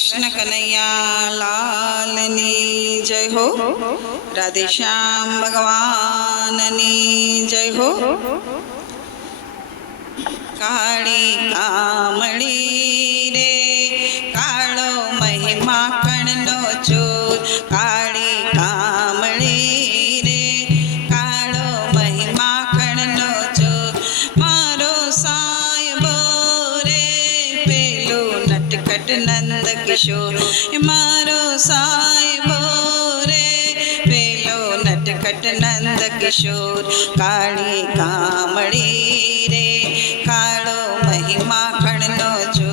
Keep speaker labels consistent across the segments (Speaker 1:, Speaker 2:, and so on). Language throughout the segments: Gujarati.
Speaker 1: कृष्ण कन्हैया लालनी जय हो। राधे श्याम भगवाननी जय हो। काली कामणि નટકટ નંદ કિશોર એ મારો સાયબો રે પેલો નટકટ નંદ કિશોર કાળી કામળી રે કાળો મહિમા ખણનો ચોર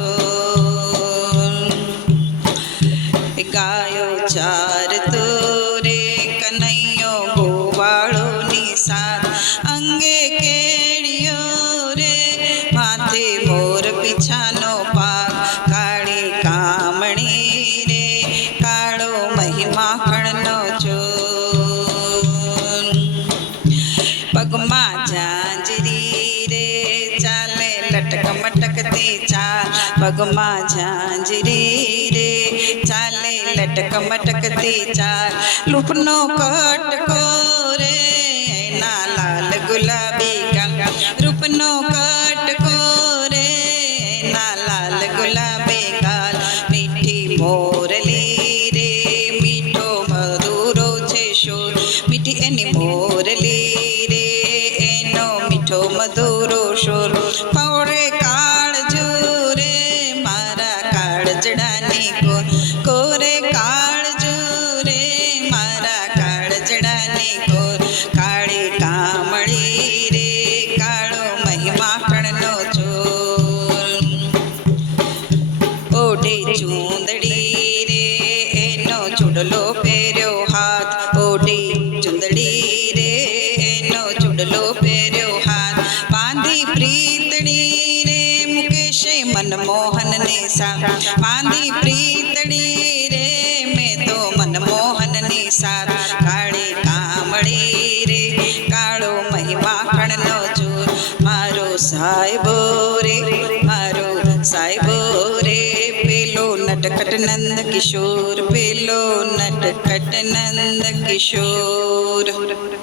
Speaker 1: ગાયો ચાર રે કનૈયો ગોવાળો નિસાર અંગે કેડિયો રે માથે મોર લટક ચા પગમાં ઝાંઝરી રે ચાલે લટક મટકતી ચાલ લૂપનો કટકો રે એના લાલ ગુલાબી ગાલ રૂપનો કટકો રે એના લાલ ગુલાબી ગાલ મીઠી મોરલી રે મીઠો મધુરો છે શોર મીઠી એની મોરલી રે એનો મીઠો મધુરો શોર કાળજો રે કાળી મહિમા કણનો ચોર. ઓઢે ચૂંદડી રે, એનો ચૂડલો પહેર્યો હાથ. ઓઢે ચૂંદડી રે ચૂડલો મનમોહનને સા વાંધી પ્રીતડી રે, મેં તો મનમોહનની સાથ કાળી કામળી રે, કાળો મહિમા ખણનો જોર મારો સાહેબો રે, મારો સાહેબો રે, પેલો નટકટ નંદ કિશોર, પેલો નટકટ નંદ કિશોર.